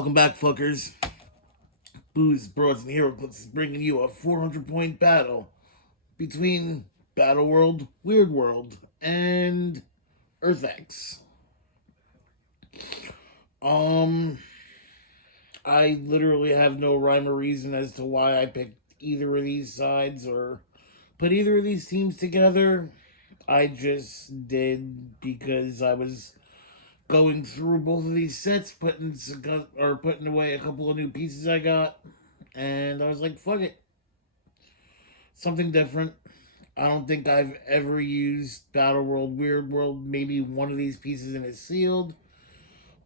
Welcome back, fuckers. Booze, Broads, and Heroclix is bringing you a 400-point battle between Battleworld Weirdworld and Earthx. I literally have no rhyme or reason as to why I picked either of these sides or put either of these teams together. I just did because I was going through both of these sets, putting away a couple of new pieces I got, and I was like, "Fuck it, something different." I don't think I've ever used Battleworld Weirdworld. Maybe one of these pieces in it sealed.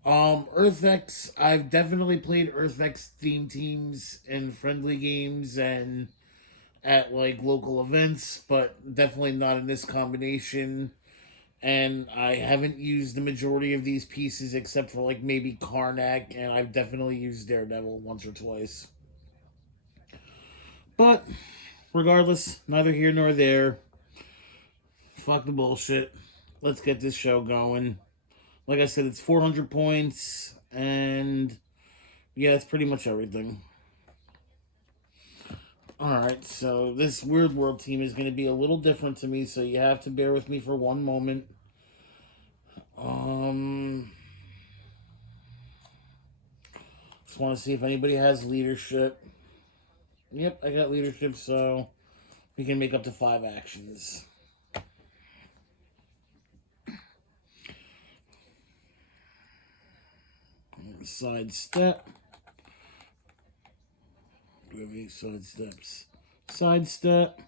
Earthx, I've definitely played Earthx theme teams in friendly games and at like local events, but definitely not in this combination. And I haven't used the majority of these pieces except for like maybe Karnak, and I've definitely used Daredevil once or twice. But regardless, neither here nor there. Fuck the bullshit. Let's get this show going. Like I said, it's 400 points, and yeah, it's pretty much everything. Alright, so this Weirdworld team is going to be a little different to me, so you have to bear with me for one moment. Just want to see if anybody has leadership. Yep, I got leadership, so we can make up to 5 actions. Sidestep. Do we have any sidesteps? Sidestep.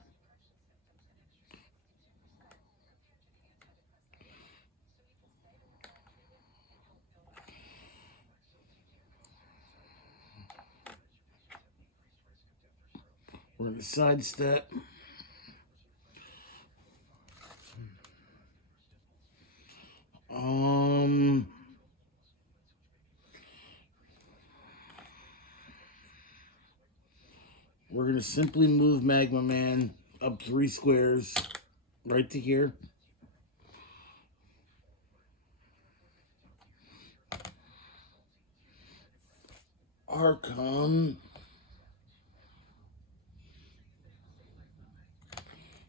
We're going to sidestep. We're going to simply move Magma Man up 3 squares right to here. Arkon.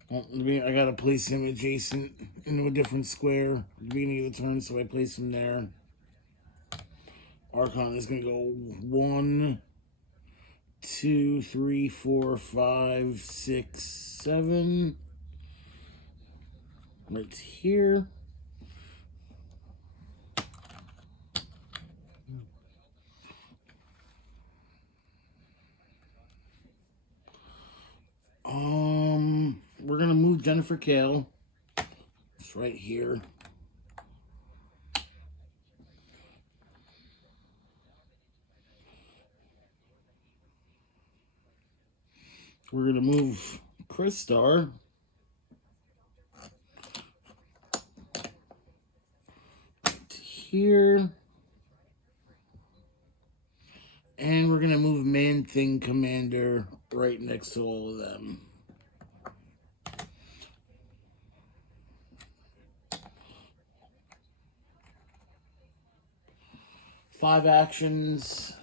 Well, I gotta place him adjacent into a different square at the beginning of the turn, so I place him there. Arkon is gonna go 1, 2, 3, 4, 5, 6, 7. Right here. We're gonna move Jennifer Kale. It's right here. We're gonna move Crystar to here. And we're gonna move Man-Thing Commander right next to all of them. Five actions,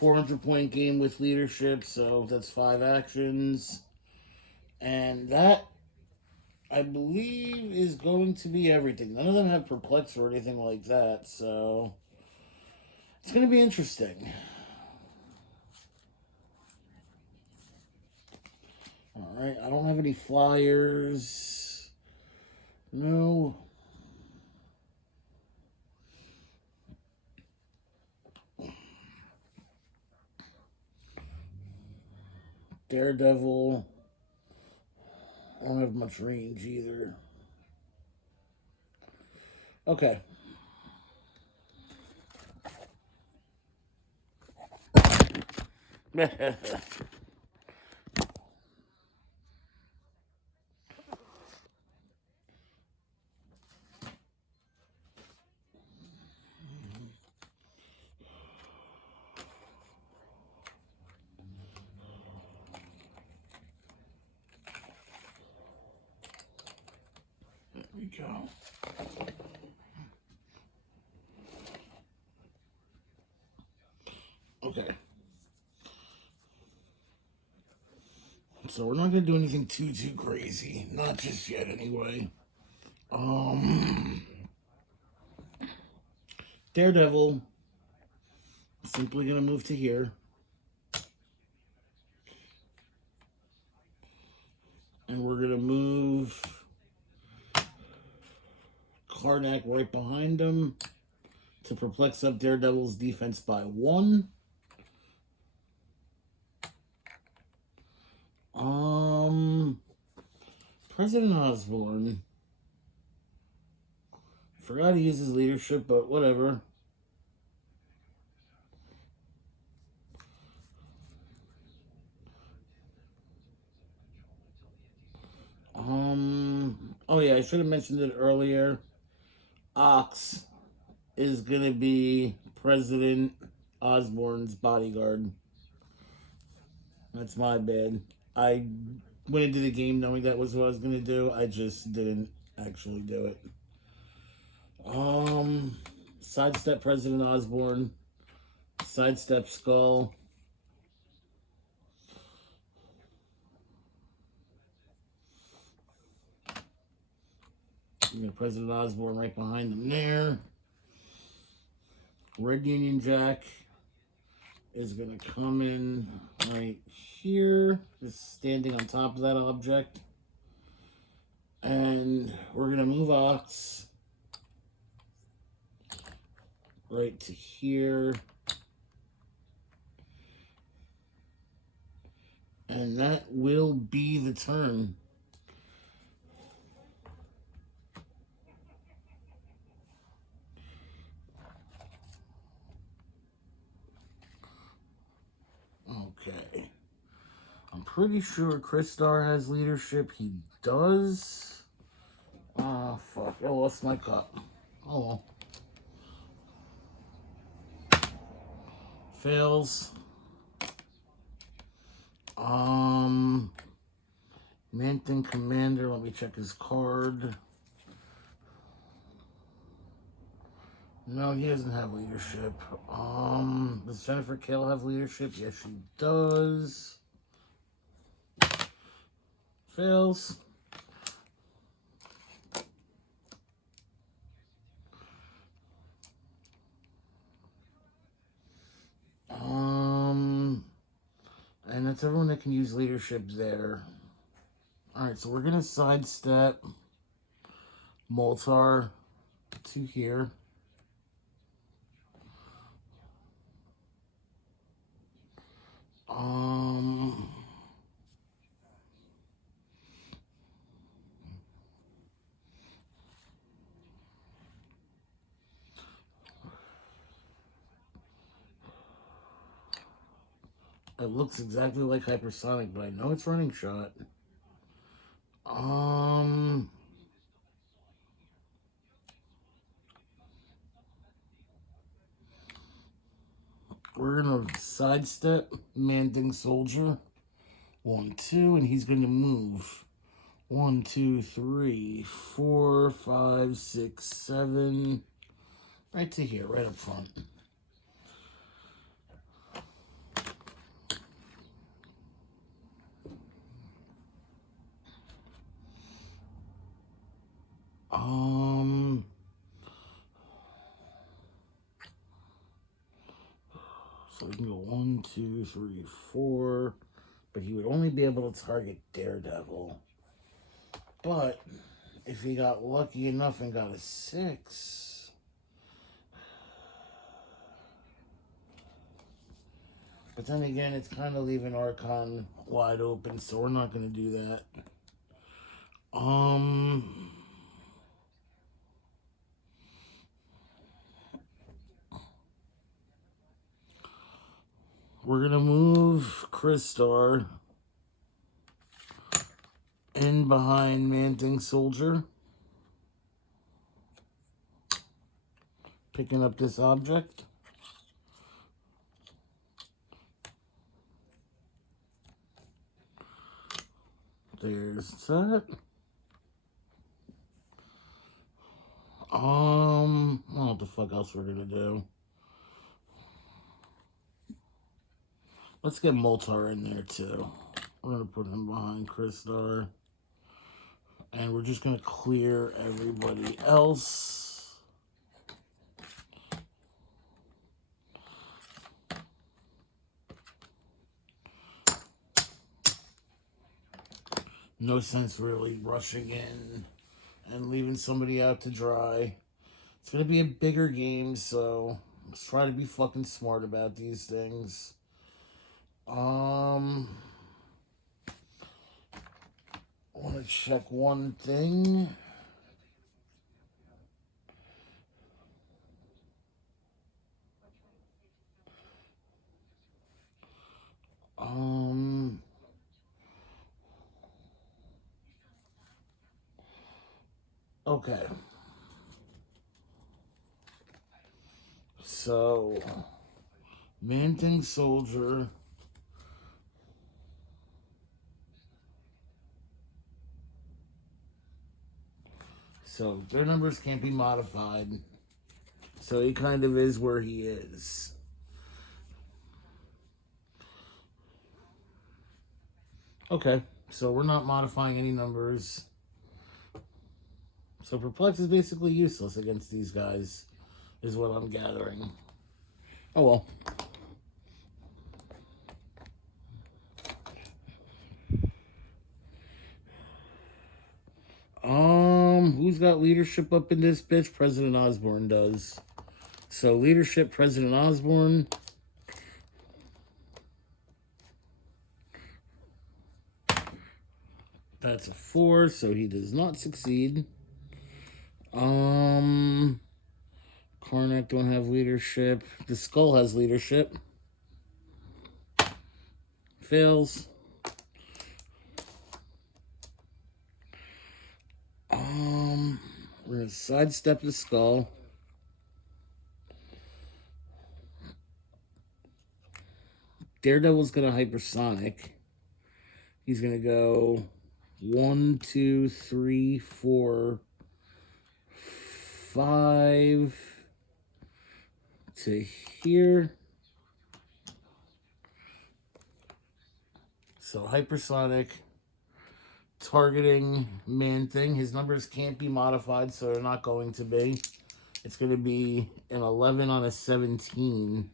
400-point game with leadership, so that's 5 actions. And that, I believe, is going to be everything. None of them have perplex or anything like that, so it's going to be interesting. Alright, I don't have any flyers. No. Daredevil. I don't have much range either. Okay. There we go. So we're not gonna do anything too crazy. Not just yet, anyway. Daredevil. Simply gonna move to here. And we're gonna move Karnak right behind him to perplex up Daredevil's defense by 1. President Osborn. Forgot he uses leadership, but whatever. Oh yeah, I should have mentioned it earlier. Ox is gonna be President Osborn's bodyguard. That's my bad. I went into the game knowing that was what I was gonna do. I just didn't actually do it. Sidestep President Osborn. Sidestep Skull. You got President Osborn right behind them there. Red Union Jack is going to come in right here, just standing on top of that object. And we're going to move Ox right to here. And that will be the turn. Okay. I'm pretty sure Crystar has leadership. He does. Ah, fuck. I lost my cup. Oh well. Fails. Man-Thing Commander. Let me check his card. No, he doesn't have leadership. Does Jennifer Kale have leadership? Yes, she does. Fails. And that's everyone that can use leadership there. Alright, so we're gonna sidestep Moltar to here. It looks exactly like hypersonic, but I know it's running shot. We're gonna sidestep Man-Thing Soldier. 1, 2, and he's gonna move 1, 2, 3, 4, 5, 6, 7, right to here, right up front. So we can go 1, 2, 3, 4, but he would only be able to target Daredevil. But if he got lucky enough and got a 6, but then again, it's kind of leaving Arkon wide open, so we're not going to do that. We're going to move Crystar in behind Man-Thing Soldier. Picking up this object. There's that. I don't know what the fuck else we're going to do. Let's get Moltar in there, too. We're going to put him behind Crystar. And we're just going to clear everybody else. No sense really rushing in and leaving somebody out to dry. It's going to be a bigger game, so let's try to be fucking smart about these things. I want to check one thing. Okay. So, Man-Thing Soldier. So, their numbers can't be modified. So, he kind of is where he is. Okay. So, we're not modifying any numbers. So, Perplex is basically useless against these guys, is what I'm gathering. Oh well. Who's got leadership up in this bitch? President Osborn does. So leadership, President Osborn. That's a 4, so he does not succeed. Karnak don't have leadership. The Skull has leadership. Fails. We're gonna sidestep the Skull. Daredevil's gonna hypersonic. He's gonna go 1, 2, 3, 4, 5 to here. So hypersonic, targeting Man-Thing. His numbers can't be modified, so they're not going to be. It's going to be an 11 on a 17.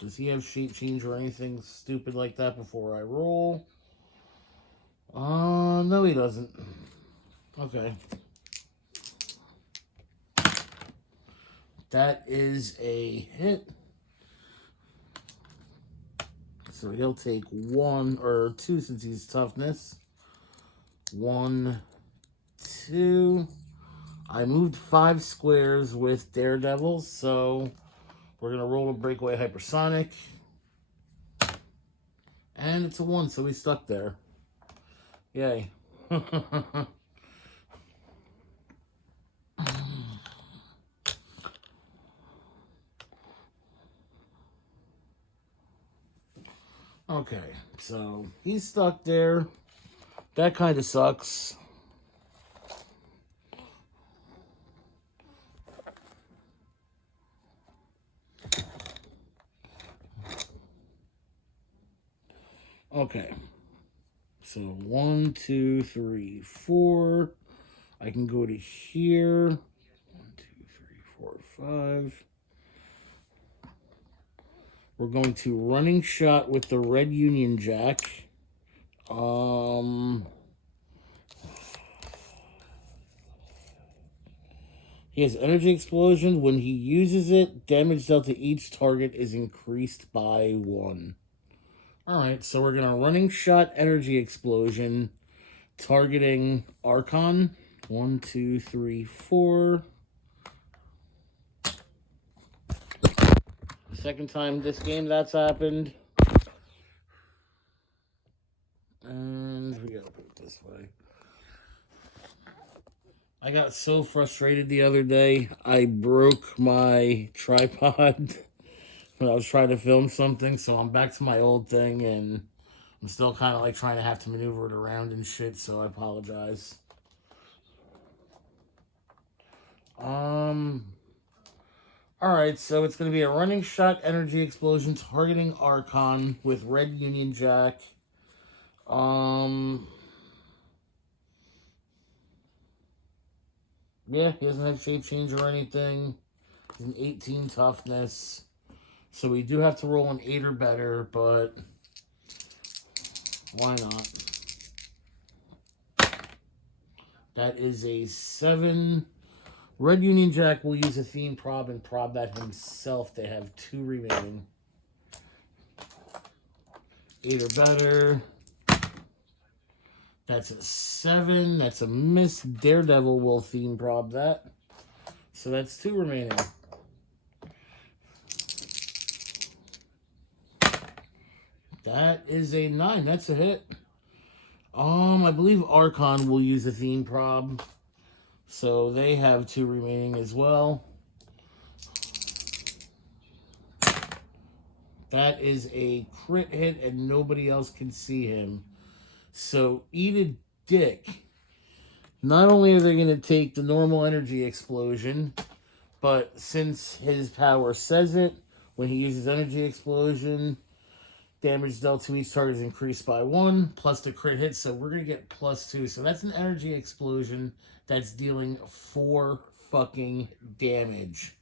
Does he have shape change or anything stupid like that before I roll? No, he doesn't. Okay. That is a hit. So he'll take 1 or 2 since he's toughness. 1, 2. I moved 5 squares with Daredevil, so we're going to roll a breakaway hypersonic. And it's a 1, so he's stuck there. Yay. Okay, so he's stuck there. That kind of sucks. Okay. So 1, 2, 3, 4. I can go to here. 1, 2, 3, 4, 5. We're going to running shot with the red Union Jack. He has energy explosion. When he uses it, damage dealt to each target is increased by 1. Alright, so we're going to running shot energy explosion, targeting Arkon. 1, 2, 3, 4. Second time this game that's happened. And we gotta put it this way. I got so frustrated the other day, I broke my tripod when I was trying to film something, so I'm back to my old thing, and I'm still kind of like trying to have to maneuver it around and shit, so I apologize. Alright, so it's going to be a running shot energy explosion targeting Arkon with red Union Jack. Yeah, he doesn't have shape change or anything. He's an 18 toughness. So we do have to roll an 8 or better, but why not? That is a 7. Red Union Jack will use a theme prob and prob that himself. They have 2 remaining. 8 or better. That's a 7. That's a miss. Daredevil will theme prob that. So that's 2 remaining. That is a 9. That's a hit. I believe Arkon will use a theme prob. So they have 2 remaining as well. That is a crit hit and nobody else can see him. So eat a dick. Not only are they going to take the normal energy explosion, but since his power says it, when he uses energy explosion, damage dealt to each target is increased by 1, plus the crit hit, so we're going to get +2. So that's an energy explosion that's dealing 4 fucking damage.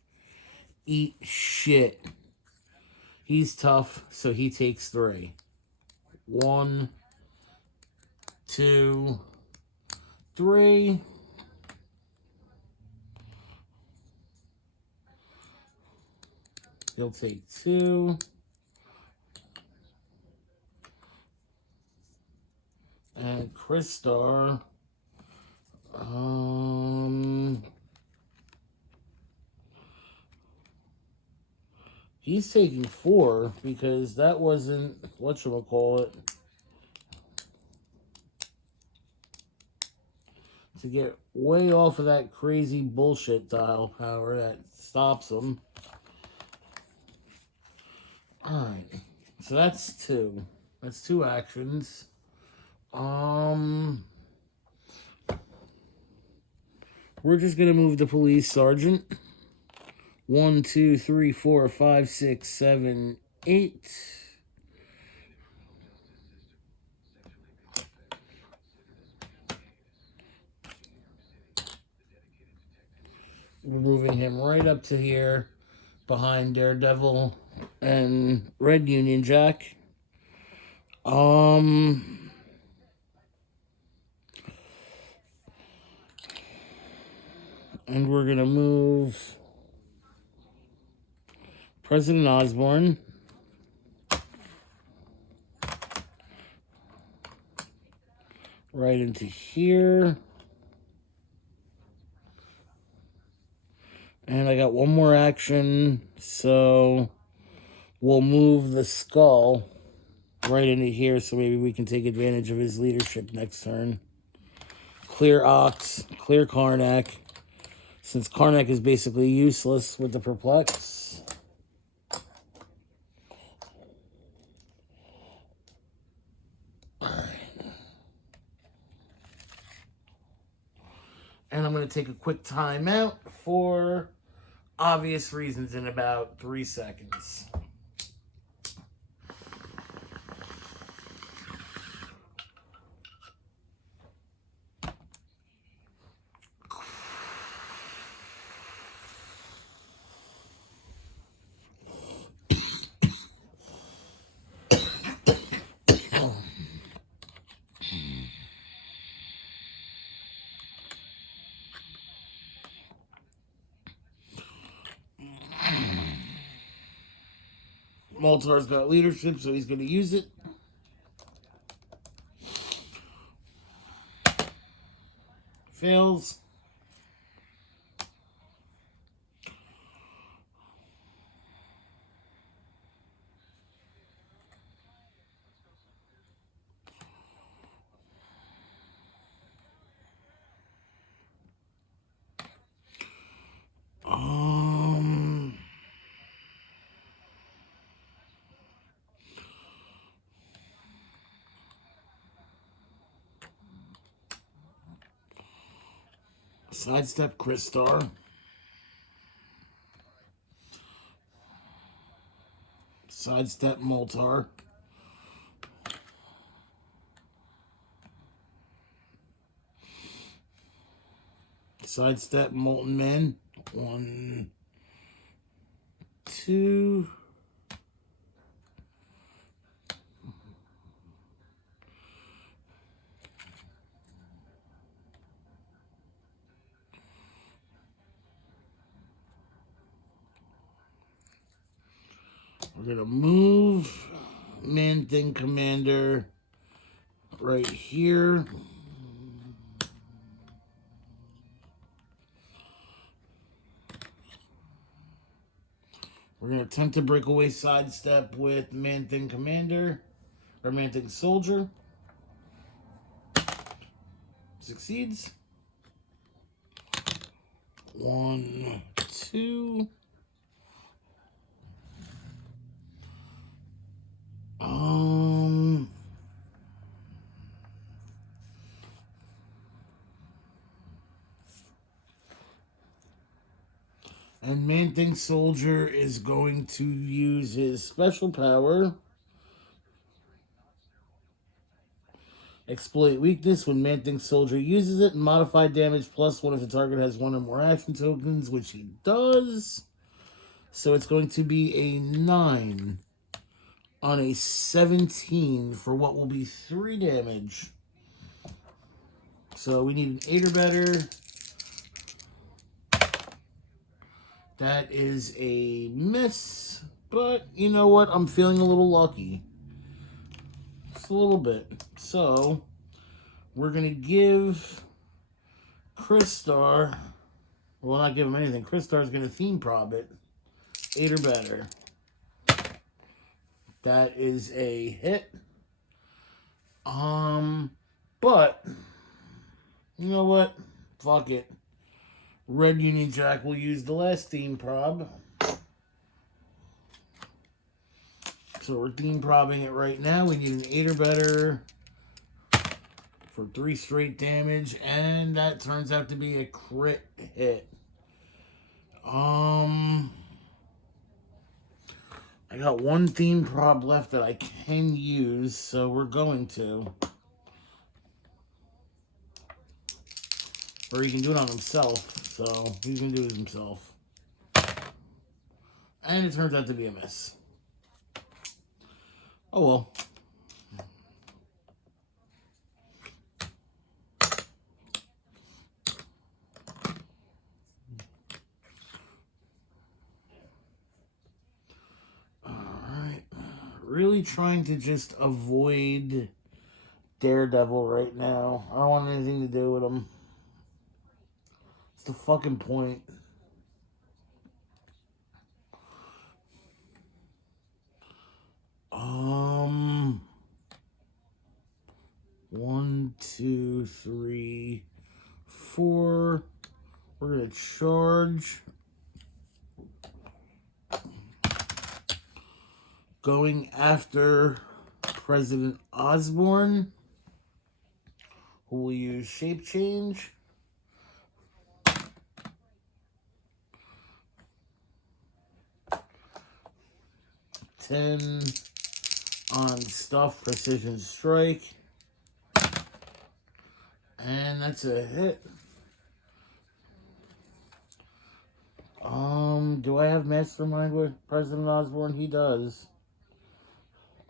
Eat shit. He's tough, so he takes 3. 1, 2, 3. He'll take 2. And Crystar, he's taking 4 because that wasn't whatchamacallit. To get way off of that crazy bullshit dial power that stops him. Alright. So that's 2. That's 2 actions. We're just gonna move the police sergeant. 1, 2, 3, 4, 5, 6, 7, 8. We're moving him right up to here, behind Daredevil and Red Union Jack. And we're gonna move President Osborn right into here. And I got one more action, so we'll move the skull right into here so maybe we can take advantage of his leadership next turn. Clear Ox, clear Karnak. Since Karnak is basically useless with the Perplex. And I'm going to take a quick timeout for obvious reasons in about 3 seconds. Moltar's got leadership, so he's going to use it. Fails. Sidestep Crystar. sidestep Moltar. Sidestep Molten Man. 1, 2. We're gonna move Man-Thing Commander right here. We're going to attempt to break away sidestep with Man-Thing Commander, or Man-Thing Soldier. Succeeds. 1, 2. And Man-Thing Soldier is going to use his special power. Exploit weakness. When Man-Thing Soldier uses it, modified damage +1 if the target has 1 or more action tokens, which he does. So it's going to be a 9 on a 17 for what will be 3 damage. So we need an 8 or better. That is a miss, but you know what? I'm feeling a little lucky. Just a little bit. So we're going to give Crystar, well, not give him anything. Crystar's going to theme prob it. 8 or better. That is a hit. But you know what? Fuck it. Red Union Jack will use the last theme prob. So we're theme probbing it right now. We need an 8 or better for 3 straight damage, and that turns out to be a crit hit. I got 1 theme prob left that I can use, so we're going to. Or he can do it on himself, so he's going to do it himself. And it turns out to be a miss. Oh well. Alright. Really trying to just avoid Daredevil right now. I don't want anything to do with him. It's the fucking point. One, 2, 3, 4. We're gonna charge. Going after President Osborn, who will use Shape Change. Ten on Stuff Precision Strike. And that's a hit. Do I have Mastermind with President Osborn? He does.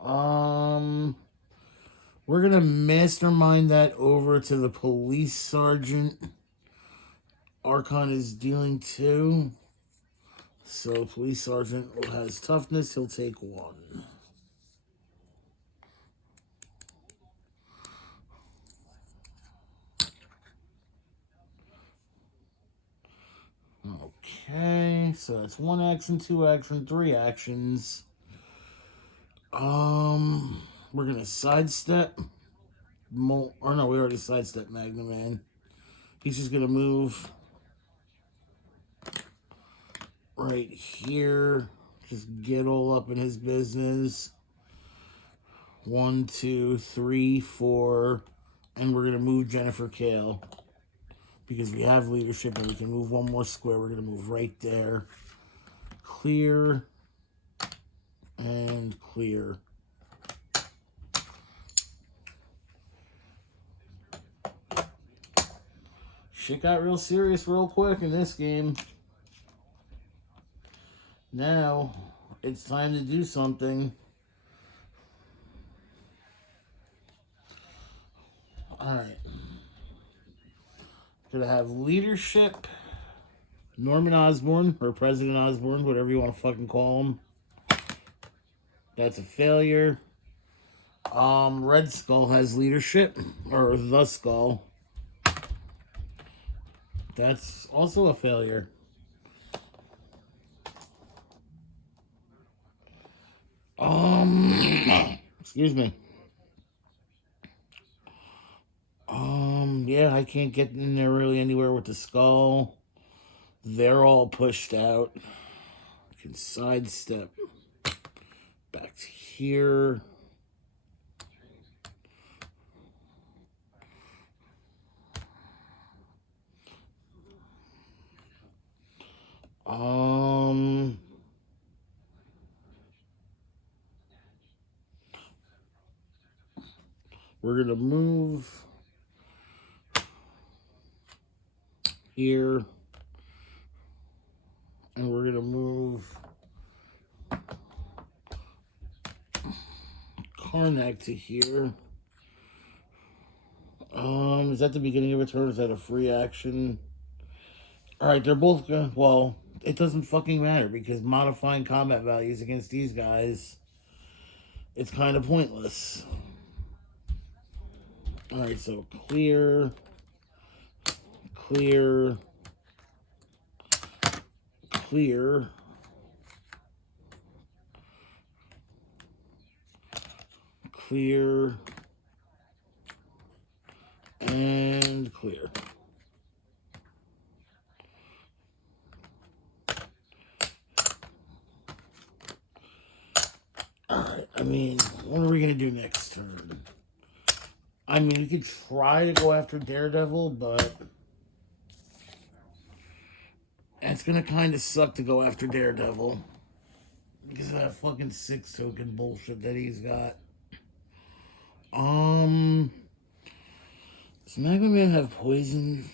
We're gonna Mastermind that over to the Police Sergeant. Arkon is dealing 2. So Police Sergeant has toughness, he'll take 1. Okay, so that's 1 action, 2 action, 3 actions. We're gonna sidestep. Oh no, we already sidestepped Magma Man. He's just gonna move right here. Just get all up in his business. 1, 2, 3, 4, and we're gonna move Jennifer Kale because we have leadership and we can move 1 more square. We're gonna move right there. Clear. And clear. Shit got real serious real quick in this game. Now, it's time to do something. Alright. Gonna have leadership. Norman Osborn, or President Osborn, whatever you want to fucking call him. That's a failure. Red Skull has leadership, or the Skull. That's also a failure. Excuse me. Yeah, I can't get in there really anywhere with the Skull. They're all pushed out. I can sidestep back to here. We're gonna move here, and we're gonna move Karnak to here. Is that the beginning of a turn? Is that a free action? Alright, they're both good. Well, it doesn't fucking matter because modifying combat values against these guys, it's kind of pointless. Alright, so clear, clear, clear, clear, and clear. Alright, I mean, what are we going to do next turn? I mean, we could try to go after Daredevil, but it's going to kind of suck to go after Daredevil because of that fucking 6 token bullshit that he's got. Does Magma Man have poison?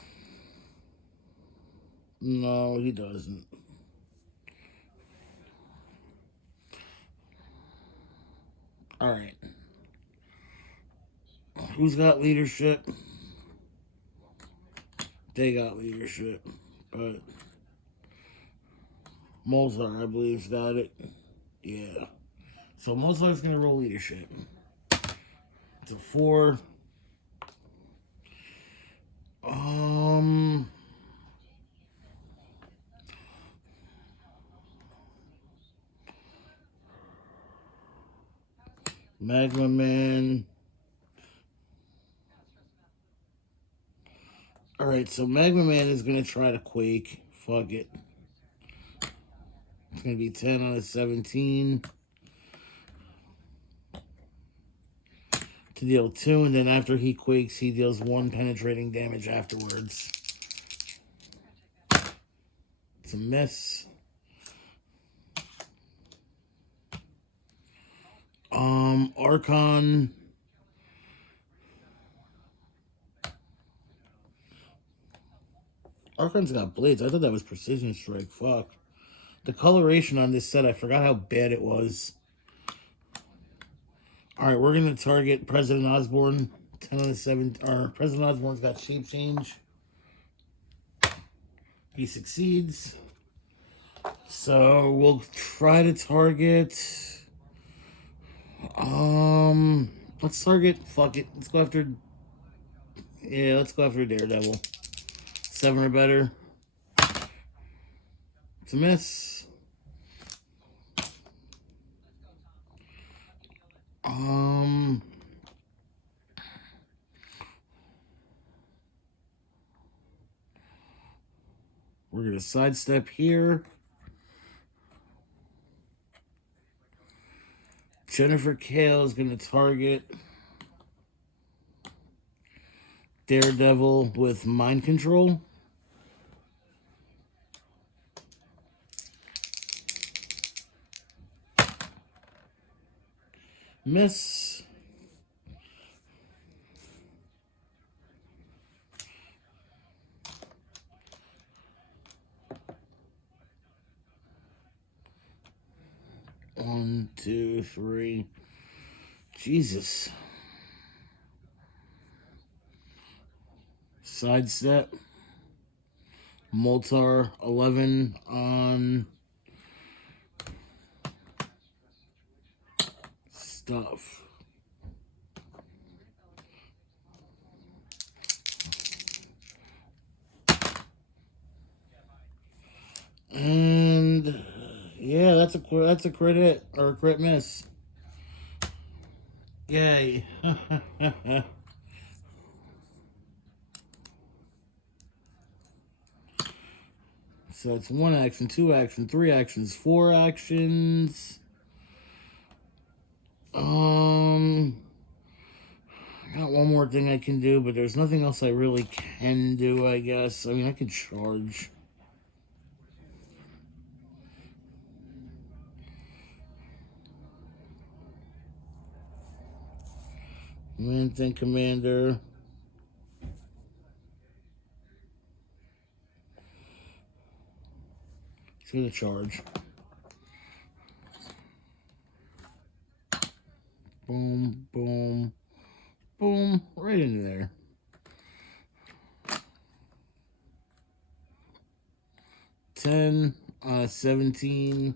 No, he doesn't. Alright. Who's got leadership? They got leadership. But Moltar, I believe, has got it. Yeah. So Moltar's going to roll leadership. It's a 4. Magma Man. Alright, so Magma Man is going to try to quake. Fuck it. It's going to be 10 out of 17. To deal 2, and then after he quakes, he deals 1 penetrating damage afterwards. It's a miss. Arkon. Arkon's got blades. I thought that was precision strike. Fuck. The coloration on this set, I forgot how bad it was. Alright, we're going to target President Osborn. 10 out of 7. President Osborn's got shape change. He succeeds. So we'll try to target. Let's target. Fuck it. Let's go after. Yeah, let's go after Daredevil. 7 or better. It's a miss. We're gonna sidestep here. Jennifer Kale is gonna target Daredevil with mind control. Miss. One, two, three. Jesus. Sidestep. Moltar 11 on stuff. And yeah, that's a crit hit or a crit miss. Yay. So it's 1 action, 2 action, 3 actions, 4 actions. I got one more thing I can do, but there's nothing else I really can do, I guess. I mean, I could charge. Man-Thing Commander. He's gonna charge. Boom, boom, boom, right into there. $10, 17.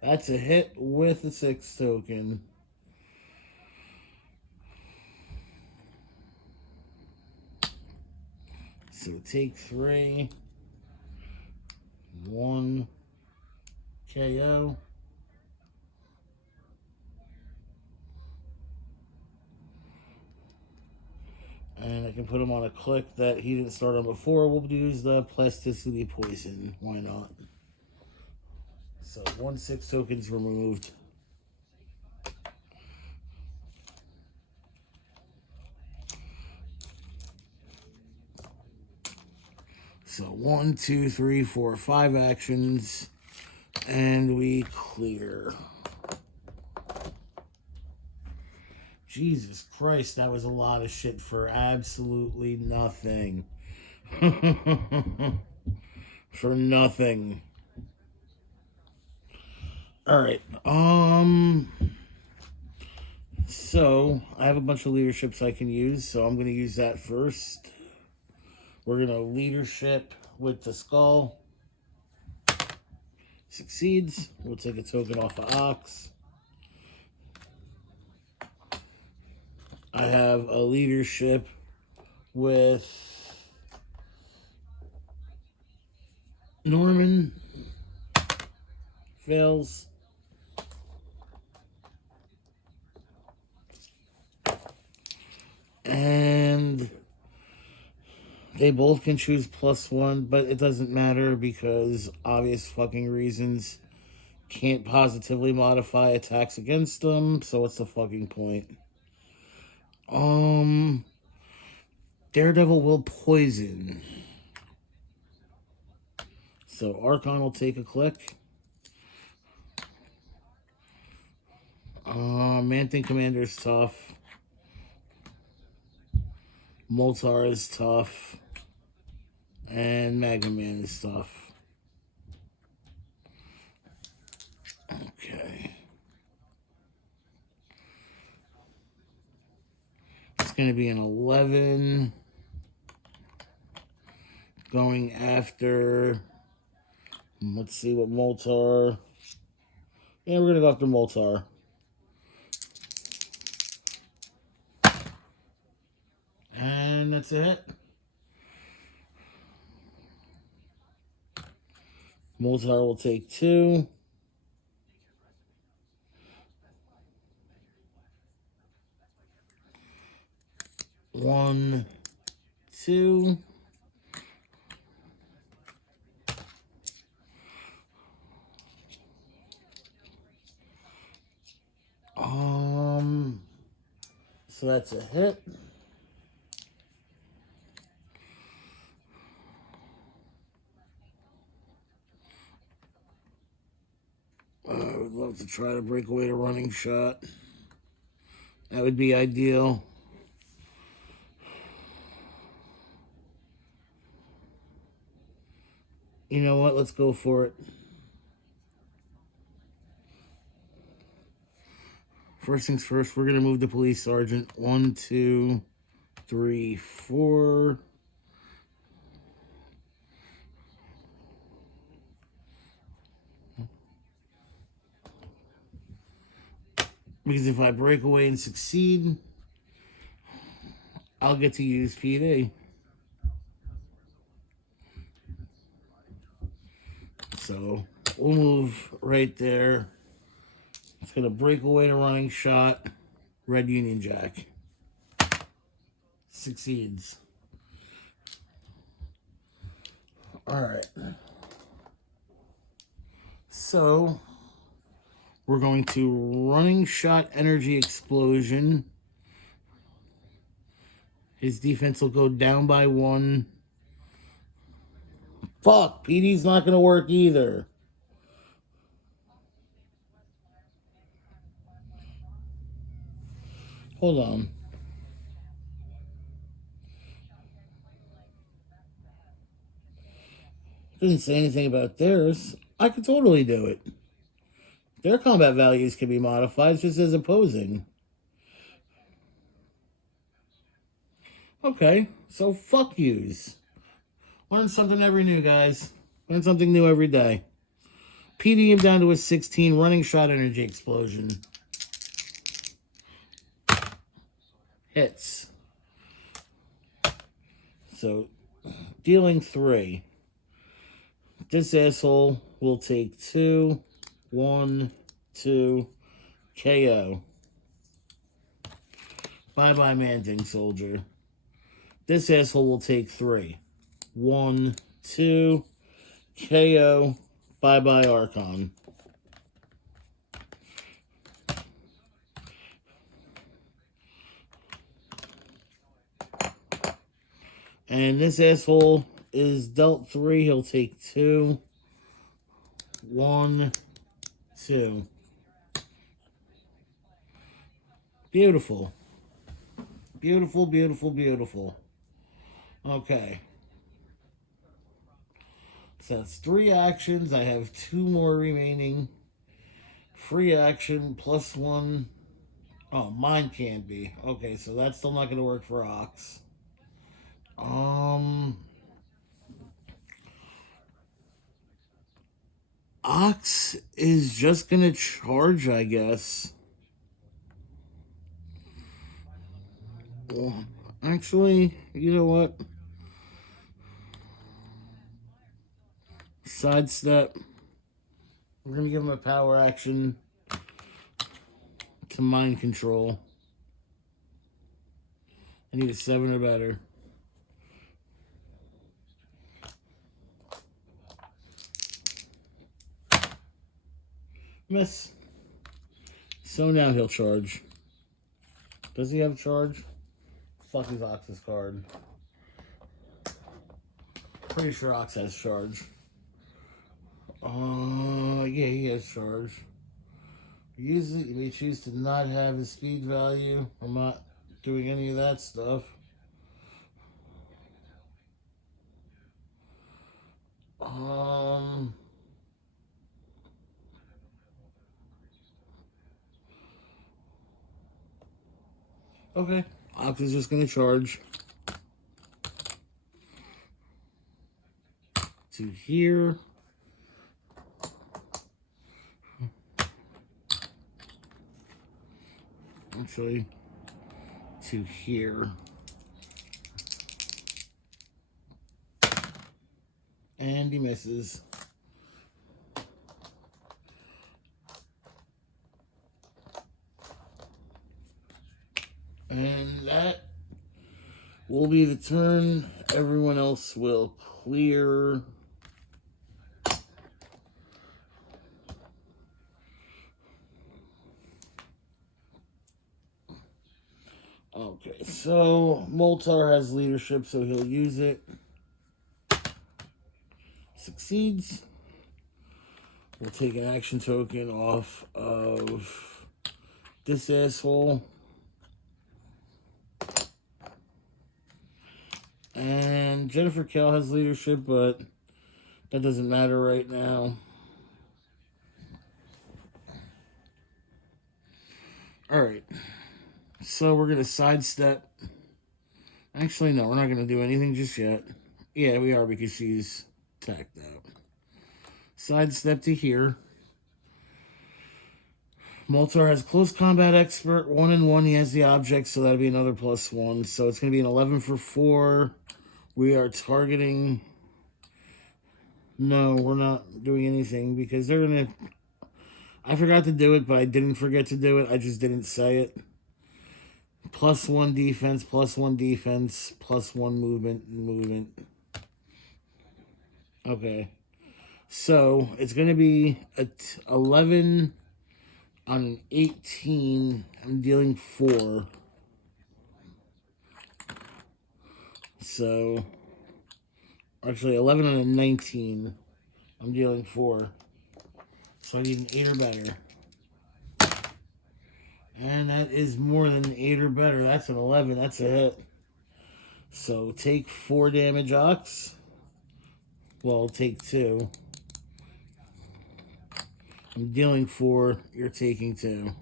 That's a hit with a 6 token. So take 3. 1 KO. And I can put him on a click that he didn't start on before. We'll use the Plasticity Poison. Why not? So 1 6 tokens removed. So 1, 2, 3, 4, 5 actions. And we clear. Jesus Christ, that was a lot of shit for absolutely nothing. For nothing. Alright, so I have a bunch of leaderships I can use, so I'm gonna use that first. We're gonna leadership with the skull. Succeeds. We'll take a token off of Ox. I have a leadership with Norman. Fails. And they both can choose +1, but it doesn't matter because obvious fucking reasons. Can't positively modify attacks against them, so what's the fucking point? Daredevil will poison. So Arkon will take a click. Man-Thing Commander is tough. Moltar is tough. And Magma Man is tough. Okay. It's going to be an 11. Going after... Let's see what Moltar... Yeah, we're going to go after Moltar. And that's a hit. Moltar will take 2. One, 2. So that's a hit. try to break away the running shot. That would be ideal. You know what? Let's go for it. First things first, we're going to move the police sergeant. 1, 2, 3, 4. Because if I break away and succeed, I'll get to use PD. So we'll move right there. It's going to break away the running shot. Red Union Jack. Succeeds. Alright. So we're going to running shot energy explosion. His defense will go down by 1. Fuck, PD's not going to work either. Hold on. Doesn't say anything about theirs. I could totally do it. Their combat values can be modified just as opposing. Okay, so fuck yous. Learn something every new, guys. Learn something new every day. PD him down to a 16, running shot energy explosion. Hits. So, dealing 3. This asshole will take 2. 1, 2, KO. Bye-bye, Man-Thing Soldier. This asshole will take 3. 1, 2, KO. Bye-bye, Arkon. And this asshole is dealt 3. He'll take 2. 1, 2. Beautiful. Beautiful, beautiful, beautiful. Okay. So that's 3 actions. I have 2 more remaining. Free action plus 1. Oh, mine can't be. Okay, so that's still not going to work for Ox. Ox is just going to charge, I guess. Well, actually, you know what? Sidestep. We're going to give him a power action to mind control. I need a 7 or better. Miss. So now he'll charge. Does he have charge? Fuck his Ox's card. Pretty sure Ox has charge. Yeah, he has charge. Usually, you may choose to not have his speed value. I'm not doing any of that stuff. Okay. Ox is just going to charge to here. Actually, to here. And he misses. And that will be the turn. Everyone else will clear. Okay, so Moltar has leadership, so he'll use it. Succeeds. We'll take an action token off of this asshole. And Jennifer Kale has leadership, but that doesn't matter right now. Alright. So we're going to sidestep. Actually, no, we're not going to do anything just yet. Yeah, we are because she's tacked out. Sidestep to here. Moltar has close combat expert, 1-1. He has the object, so that'll be another +1. So it's going to be an 11 for 4. We are targeting. No, we're not doing anything because they're going to. I forgot to do it, but I didn't forget to do it. I just didn't say it. +1 defense, +1 defense, +1 movement. Okay. So it's going to be a 11 on an 18. I'm dealing 4. So, actually 11 on a 19. I'm dealing 4. So I need an 8 or better. And that is more than an 8 or better. That's an 11. That's a hit. So take 4 damage, Ox. Well, take 2. I'm dealing 4. You're taking 2.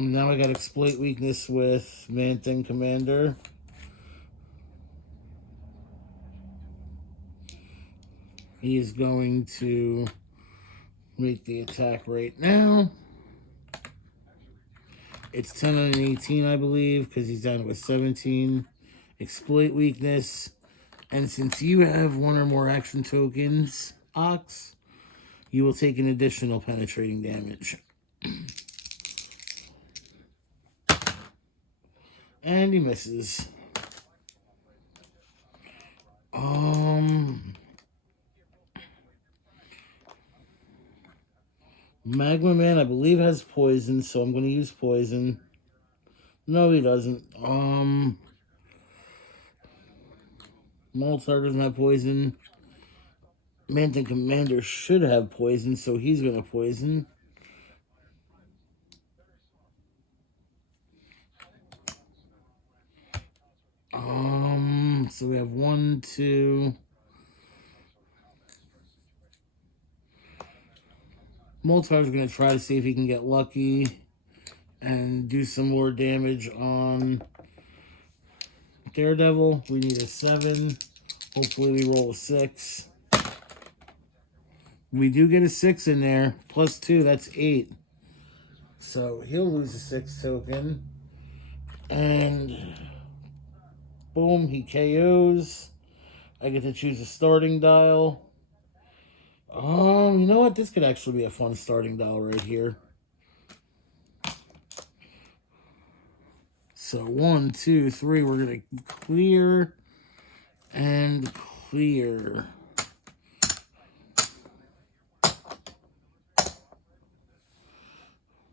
Now I got exploit weakness with Man-Thing Commander. He is going to make the attack right now. It's 10 on an 18, I believe, because he's down to a 17. Exploit weakness. And since you have 1 or more action tokens, Ox, you will take an additional penetrating damage. And he misses. Magma Man, I believe, has poison, so I'm going to use poison. No, he doesn't. Moltar doesn't have poison. Man-Thing Commander should have poison, so he's going to poison. So we have 1, 2. Moltar's going to try to see if he can get lucky and do some more damage on Daredevil. We need a 7. Hopefully we roll a 6. We do get a 6 in there. +2, that's 8. So he'll lose a 6 token. And boom, he KOs. I get to choose a starting dial. You know what? This could actually be a fun starting dial right here. So 1, 2, 3. We're going to clear and clear.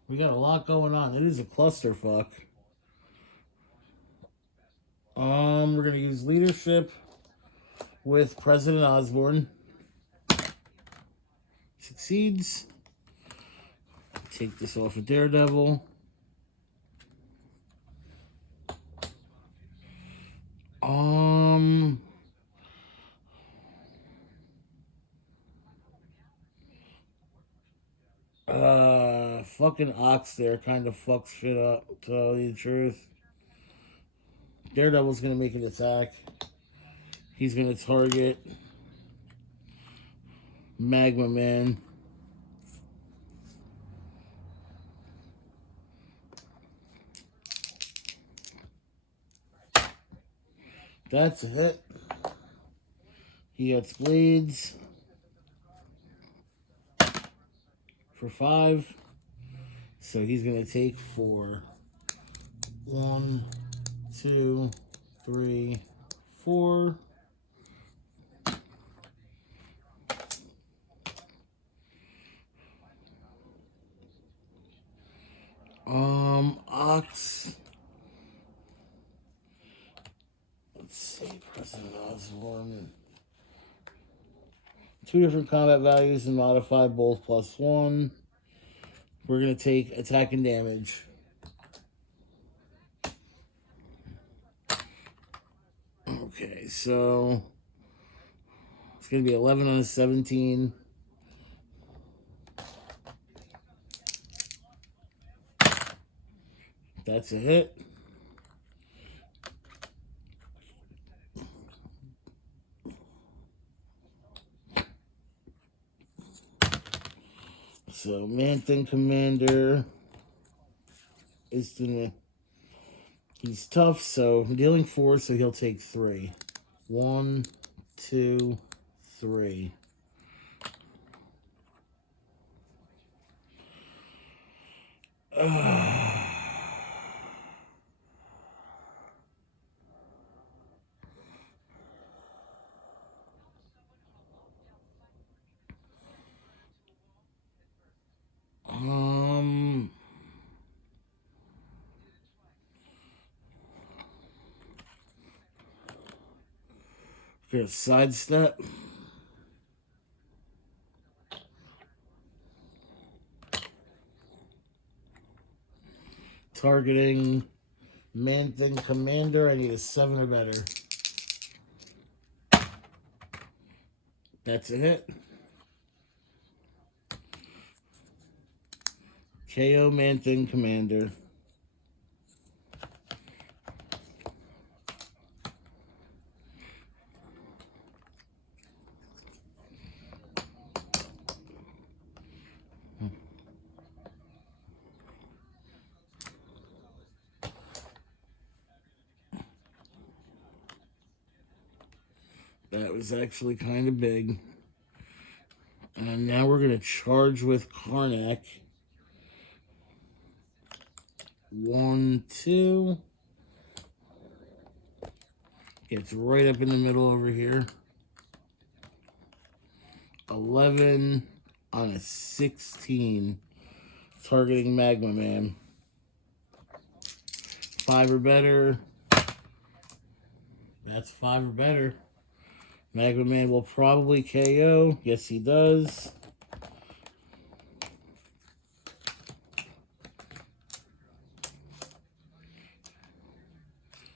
We got a lot going on. It is a clusterfuck. We're going to use leadership with President Osborn. Succeeds. Take this off of Daredevil. Fucking Ox there kind of fucks shit up, to tell you the truth. Daredevil's gonna make an attack. He's gonna target Magma Man. That's a hit. He gets blades for 5. So he's going to take 4. 1, 2, 3, 4. Ox. Let's see, President Two different combat values and modify both +1. We're going to take attack and damage. Okay, so it's going to be 11 on a 17. That's a hit. So Man-Thing Commander is gonna. He's tough, so dealing 4, so he'll take 3. 1, 2, 3. Gonna sidestep. Targeting Man-Thing Commander. I need a 7 or better. That's a hit. KO Man-Thing Commander. That was actually kind of big. And now we're going to charge with Karnak. 1, 2. Gets right up in the middle over here. 11 on a 16. Targeting Magma Man. 5 or better. That's 5 or better. Magma Man will probably KO. Yes, he does.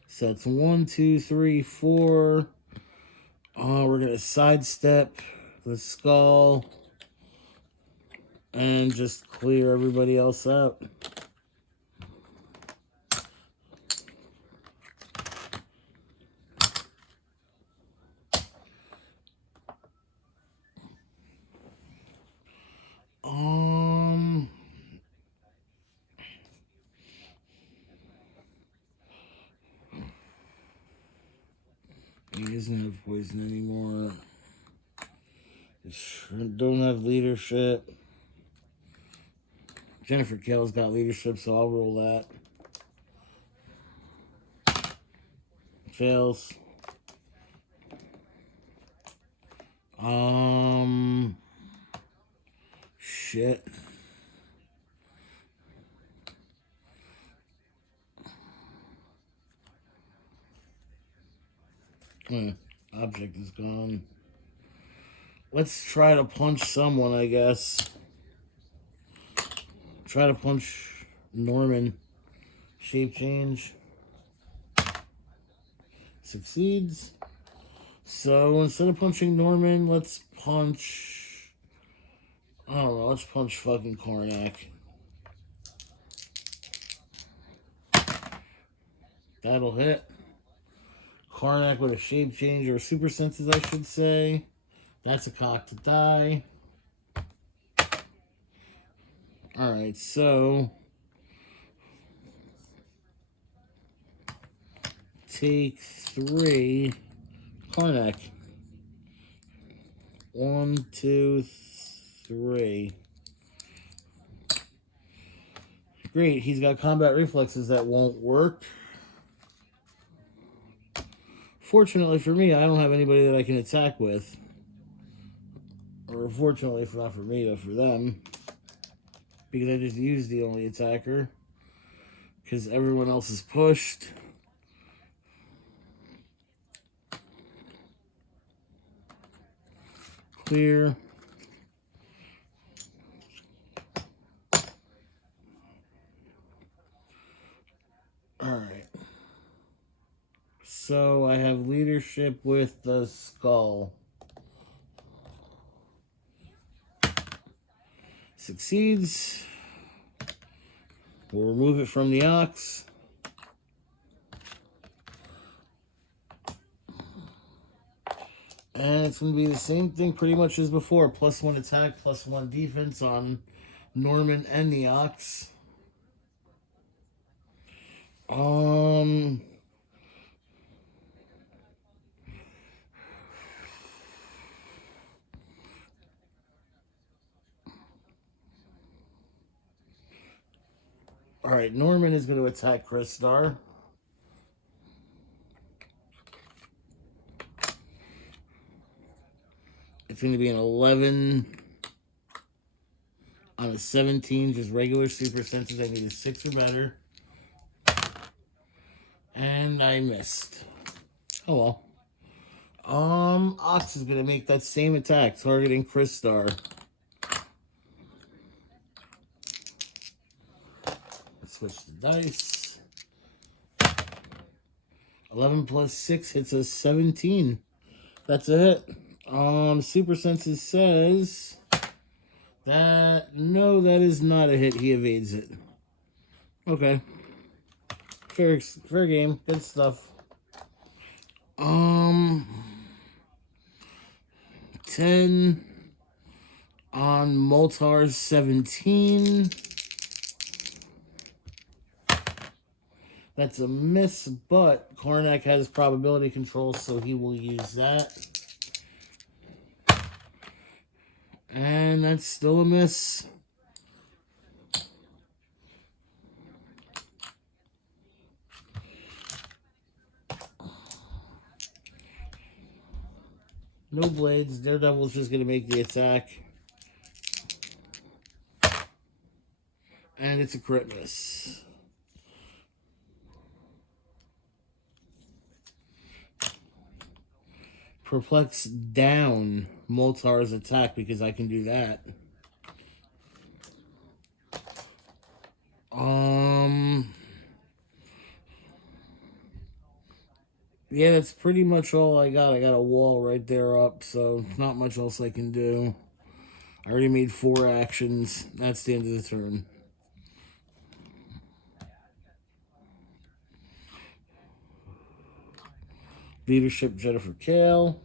So that's 1, 2, 3, 4. Oh, we're going to sidestep the skull and just clear everybody else out. He doesn't have poison anymore. Don't have leadership. Jennifer Kale's got leadership, so I'll roll that. Fails. Shit. Object is gone. Let's try to punch someone, I guess. Try to punch Norman. Shape change. Succeeds. So instead of punching Norman, let's punch... I don't know, let's punch fucking Karnak. That'll hit. Karnak with a shape change, or super senses, I should say. That's a cock to die. Alright, so... take 3 Karnak. 1, 2, 3. Great, he's got combat reflexes that won't work. Fortunately for me, I don't have anybody that I can attack with. Or fortunately, not for me, but for them. Because I just used the only attacker. Because everyone else is pushed. clear. Alright. So I have leadership with the skull. Succeeds. We'll remove it from the ox. And it's going to be the same thing pretty much as before. +1 attack, +1 defense on Norman and the ox. Alright, Norman is going to attack Crystar. It's going to be an 11 on a 17, just regular super senses. I need a 6 or better. And I missed. Oh well. Ox is going to make that same attack, targeting Crystar. Let's switch the dice. 11 plus 6 hits us 17. That's a hit. Super Senses says that no, that is not a hit. He evades it. Okay. Fair game. Good stuff. 10 on Moltar's 17. That's a miss, but Karnak has probability control, so he will use that. And that's still a miss. No blades. Daredevil's just going to make the attack. And it's a crit miss. Perplex down Moltar's attack because I can do that. Yeah, that's pretty much all I got. I got a wall right there up, so not much else I can do. I already made 4 actions. That's the end of the turn. Leadership, Jennifer Kale.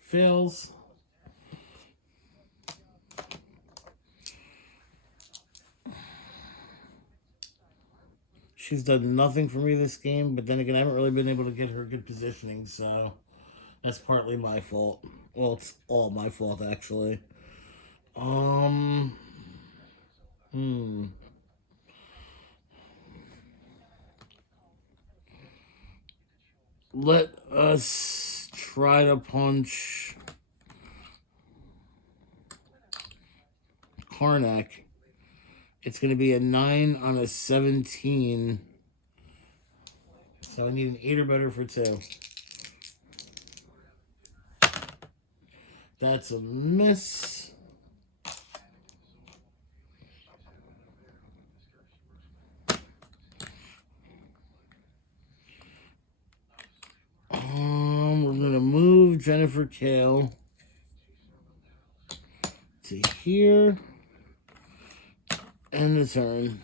Fails. She's done nothing for me this game, but then again, I haven't really been able to get her good positioning, so that's partly my fault. Well, it's all my fault, actually. Let us try to punch Karnak. It's going to be a 9 on a 17. So I need an 8 or better for 2. That's a miss. We're going to move Jennifer Kale to here. End the turn.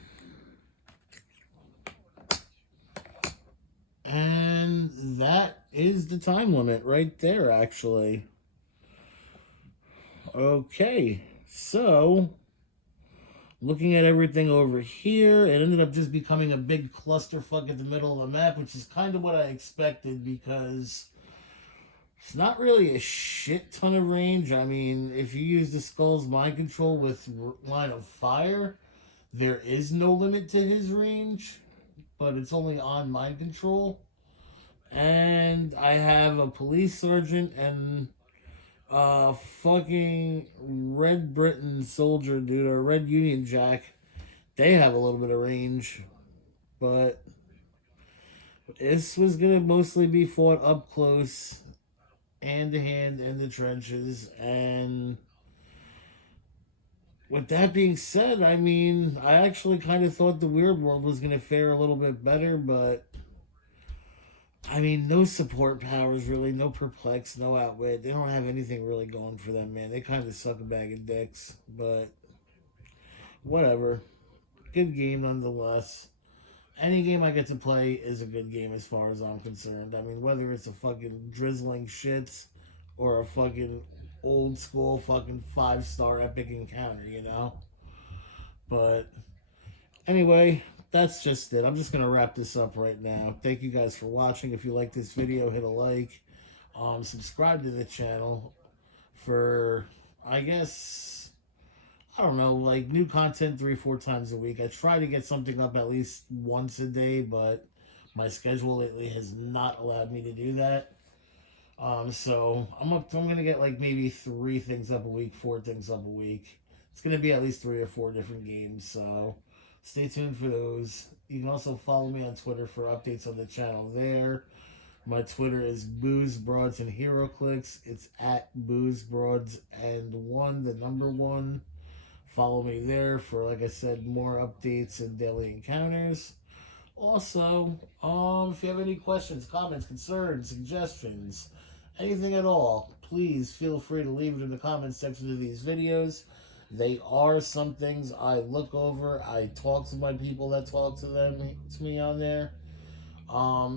And that is the time limit right there, actually. Okay, so looking at everything over here, it ended up just becoming a big clusterfuck at the middle of the map, which is kind of what I expected because it's not really a shit ton of range. I mean, if you use the Skull's mind control with line of fire, there is no limit to his range, but it's only on mind control. And I have a police sergeant and a fucking Red Britain soldier dude, or Red Union Jack. They have a little bit of range, but This was going to mostly be fought up close, hand to hand in the trenches. And with that being said, I mean, I actually kind of thought the Weird World was going to fare a little bit better, but I mean, no support powers really, no perplex, no outwit. They don't have anything really going for them, man. They kind of suck a bag of dicks, but whatever. Good game nonetheless. Any game I get to play is a good game as far as I'm concerned. I mean, whether it's a fucking drizzling shits or a fucking old school fucking 5-star epic encounter, you know? But anyway, that's just it. I'm just going to wrap this up right now. Thank you guys for watching. If you like this video, hit a like. Subscribe to the channel for, I guess, I don't know, like new content 3-4 times a week. I try to get something up at least once a day, but my schedule lately has not allowed me to do that. So I'm gonna get like maybe 3 things up a week, 4 things up a week. It's gonna be at least 3 or 4 different games. So stay tuned for those. You can also follow me on Twitter for updates on the channel there. My Twitter is Booze Broads and Heroclix. It's at Booze Broads and the number 1. Follow me there for, like I said, more updates and daily encounters. Also, if you have any questions, comments, concerns, suggestions, anything at all, please feel free to leave it in the comments section of these videos. They are some things I look over. I talk to my people that talk to me on there.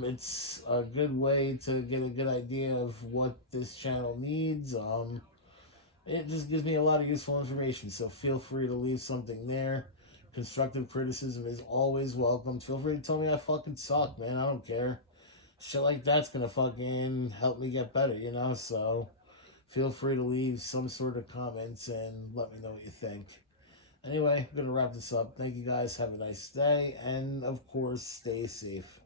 It's a good way to get a good idea of what this channel needs. It just gives me a lot of useful information, so feel free to leave something there. Constructive criticism is always welcome. Feel free to tell me I fucking suck, man. I don't care. Shit like that's gonna fucking help me get better, you know? So feel free to leave some sort of comments and let me know what you think. Anyway, I'm gonna wrap this up. Thank you guys. Have a nice day. And of course, stay safe.